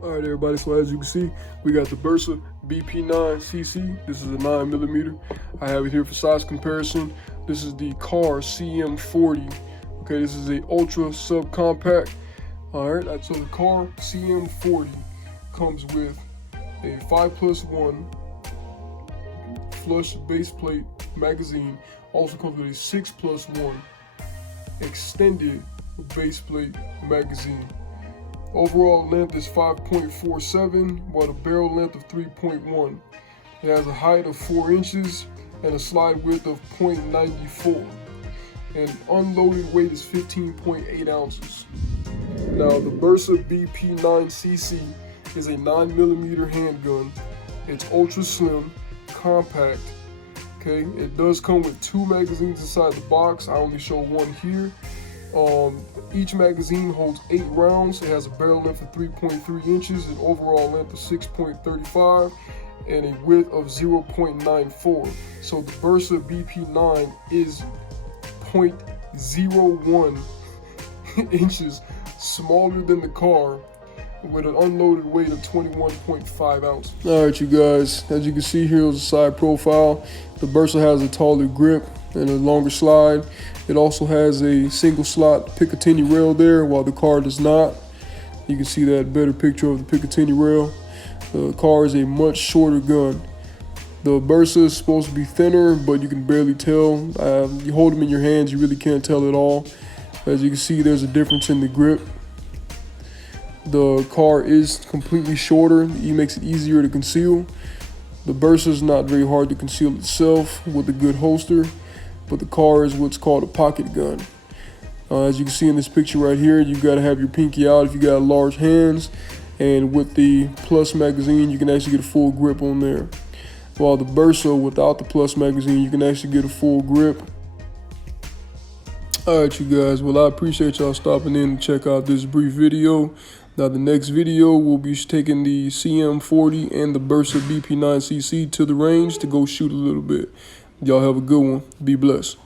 All right, everybody, so as you can see, we got the Bursa Bp9cc. This is a 9mm. I have it here for size comparison. This is the car CM40. Okay, this is a ultra subcompact. All right, so the car CM40 comes with a 5+1 flush base plate magazine. Also comes with a 6+1 extended base plate magazine. Overall length is 5.47, while the barrel length of 3.1. It has a height of 4 inches and a slide width of 0.94. And unloaded weight is 15.8 ounces. Now, the Bursa Bp9cc is a 9mm handgun. It's ultra slim, compact. Okay, it does come with 2 magazines inside the box. I only show one here. Each magazine holds 8 rounds. It has a barrel length of 3.3 inches, an overall length of 6.35, and a width of 0.94. So the Bursa BP9 is 0.01 inches smaller than the car, with an unloaded weight of 21.5 ounces. All right, you guys, as you can see here is a side profile. The Bursa has a taller grip and a longer slide. It also has a single slot Picatinny rail there, while the car does not. You can see that better picture of the Picatinny rail. The car is a much shorter gun. The Bursa is supposed to be thinner, but you can barely tell. You hold them in your hands, you really can't tell at all. As you can see, there's a difference in the grip. The car is completely shorter. It makes it easier to conceal. The Bursa is not very hard to conceal itself with a good holster, but the car is what's called a pocket gun. As you can see in this picture right here, you've got to have your pinky out if you got large hands, and with the plus magazine, you can actually get a full grip on there. While the Bursa, without the plus magazine, you can actually get a full grip. All right, you guys, well, I appreciate y'all stopping in to check out this brief video. Now, the next video, we'll be taking the CM40 and the Bursa Bp9cc to the range to go shoot a little bit. Y'all have a good one. Be blessed.